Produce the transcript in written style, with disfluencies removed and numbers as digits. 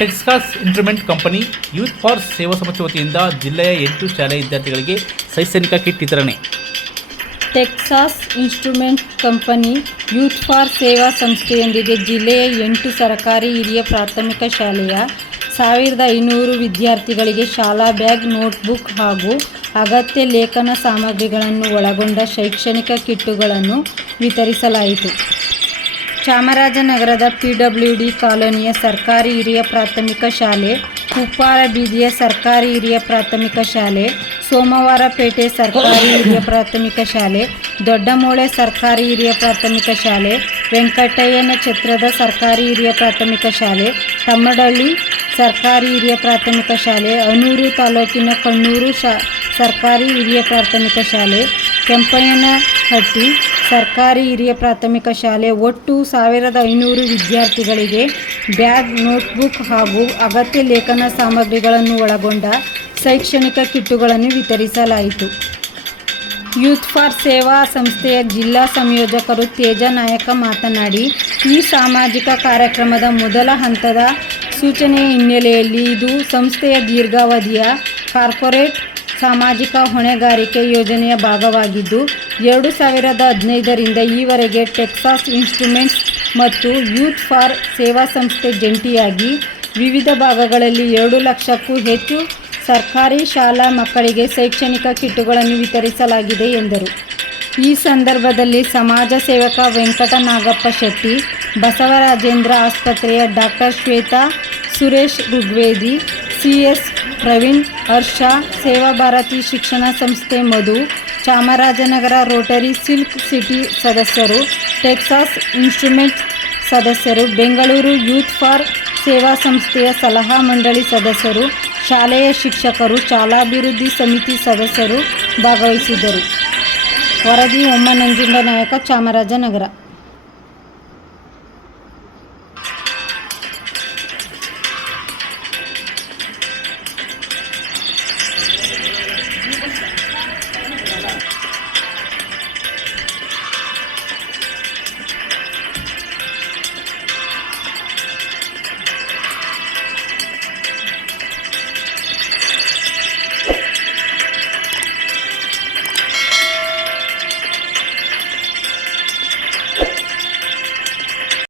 Texas instrument company youth for ಸೇವಾ ಸಂಸ್ಥೆ ವತಿಯಿಂದ ಜಿಲ್ಲೆಯ 8 ಶಾಲೆಯ ವಿದ್ಯಾರ್ಥಿಗಳಿಗೆ ಶೈಕ್ಷಣಿಕ ಕಿಟ್ ವಿತರಣೆ. Texas instrument company youth for ಸೇವಾ ಸಂಸ್ಥೆಯೊಂದಿಗೆ ಜಿಲ್ಲೆಯ 8 ಸರ್ಕಾರಿ ಹಿರಿಯ ಪ್ರಾಥಮಿಕ ಶಾಲೆಯ 1500 ವಿದ್ಯಾರ್ಥಿಗಳಿಗೆ ಶಾಲಾ ಬ್ಯಾಗ್, ನೋಟ್ಬುಕ್ ಹಾಗೂ ಅಗತ್ಯ ಲೇಖನ ಸಾಮಗ್ರಿಗಳನ್ನು ಒಳಗೊಂಡ ಶೈಕ್ಷಣಿಕ ಕಿಟ್ಟುಗಳನ್ನು ವಿತರಿಸಲಾಯಿತು. ಚಾಮರಾಜನಗರದ PWD ಕಾಲೋನಿಯ ಸರ್ಕಾರಿ ಹಿರಿಯ ಪ್ರಾಥಮಿಕ ಶಾಲೆ, ಉಪ್ಪಾರ ಬೀದಿಯ ಸರ್ಕಾರಿ ಹಿರಿಯ ಪ್ರಾಥಮಿಕ ಶಾಲೆ, ಸೋಮವಾರಪೇಟೆ ಸರ್ಕಾರಿ ಹಿರಿಯ ಪ್ರಾಥಮಿಕ ಶಾಲೆ, ದೊಡ್ಡಮೋಳೆ ಸರ್ಕಾರಿ ಹಿರಿಯ ಪ್ರಾಥಮಿಕ ಶಾಲೆ, ವೆಂಕಟಯ್ಯನ ಛತ್ರದ ಸರ್ಕಾರಿ ಹಿರಿಯ ಪ್ರಾಥಮಿಕ ಶಾಲೆ, ತಮ್ಮಡಳ್ಳಿ ಸರ್ಕಾರಿ ಹಿರಿಯ ಪ್ರಾಥಮಿಕ ಶಾಲೆ, ಅನೂರು ತಾಲೂಕಿನ ಕಣ್ಣೂರು ಸರ್ಕಾರಿ ಹಿರಿಯ ಪ್ರಾಥಮಿಕ ಶಾಲೆ, ಕೆಂಪಯ್ಯನಹಟ್ಟಿ ಸರ್ಕಾರಿ ಹಿರಿಯ ಪ್ರಾಥಮಿಕ ಶಾಲೆ ಒಟ್ಟು 1500 ವಿದ್ಯಾರ್ಥಿಗಳಿಗೆ ಬ್ಯಾಗ್, ನೋಟ್ಬುಕ್ ಹಾಗೂ ಅಗತ್ಯ ಲೇಖನ ಸಾಮಗ್ರಿಗಳನ್ನು ಒಳಗೊಂಡ ಶೈಕ್ಷಣಿಕ ಕಿಟ್ಟುಗಳನ್ನು ವಿತರಿಸಲಾಯಿತು. ಯೂತ್ ಫಾರ್ ಸೇವಾ ಸಂಸ್ಥೆಯ ಜಿಲ್ಲಾ ಸಂಯೋಜಕರು ತೇಜ ನಾಯಕ ಮಾತನಾಡಿ, ಈ ಸಾಮಾಜಿಕ ಕಾರ್ಯಕ್ರಮದ ಮೊದಲ ಹಂತದ ಸೂಚನೆಯ ಹಿನ್ನೆಲೆಯಲ್ಲಿ ಇದು ಸಂಸ್ಥೆಯ ದೀರ್ಘಾವಧಿಯ ಕಾರ್ಪೊರೇಟ್ ಸಾಮಾಜಿಕ ಹೊಣೆಗಾರಿಕೆ ಯೋಜನೆಯ ಭಾಗವಾಗಿದ್ದು 2015ರಿಂದ ಈವರೆಗೆ ಟೆಕ್ಸಾಸ್ ಇನ್ಸ್ಟ್ರುಮೆಂಟ್ಸ್ ಮತ್ತು ಯೂತ್ ಫಾರ್ ಸೇವಾ ಸಂಸ್ಥೆ ಜಂಟಿಯಾಗಿ ವಿವಿಧ ಭಾಗಗಳಲ್ಲಿ 2 ಲಕ್ಷಕ್ಕೂ ಹೆಚ್ಚು ಸರ್ಕಾರಿ ಶಾಲಾ ಮಕ್ಕಳಿಗೆ ಶೈಕ್ಷಣಿಕ ಕಿಟ್ಟುಗಳನ್ನು ವಿತರಿಸಲಾಗಿದೆ ಎಂದರು. ಈ ಸಂದರ್ಭದಲ್ಲಿ ಸಮಾಜ ಸೇವಕ ವೆಂಕಟನಾಗಪ್ಪ ಶೆಟ್ಟಿ, ಬಸವರಾಜೇಂದ್ರ ಆಸ್ಪತ್ರೆಯ ಡಾಕ್ಟರ್ ಶ್ವೇತಾ, ಸುರೇಶ್ ಋಗ್ವೇದಿ, CS ಪ್ರವೀಣ್, ಹರ್ಷ, ಸೇವಾ ಭಾರತಿ ಶಿಕ್ಷಣ ಸಂಸ್ಥೆ ಮಧು, ಚಾಮರಾಜನಗರ ರೋಟರಿ ಸಿಲ್ಕ್ ಸಿಟಿ ಸದಸ್ಯರು, ಟೆಕ್ಸಾಸ್ ಇನ್ಸ್ಟ್ರುಮೆಂಟ್ಸ್ ಸದಸ್ಯರು, ಬೆಂಗಳೂರು ಯೂತ್ ಫಾರ್ ಸೇವಾ ಸಂಸ್ಥೆಯ ಸಲಹಾ ಮಂಡಳಿ ಸದಸ್ಯರು, ಶಾಲೆಯ ಶಿಕ್ಷಕರು, ಶಾಲಾಭಿವೃದ್ಧಿ ಸಮಿತಿ ಸದಸ್ಯರು ಭಾಗವಹಿಸಿದ್ದರು. ವರದಿ ಒಮ್ಮ ನಂಜುಂಡ ನಾಯಕ, ಚಾಮರಾಜನಗರ.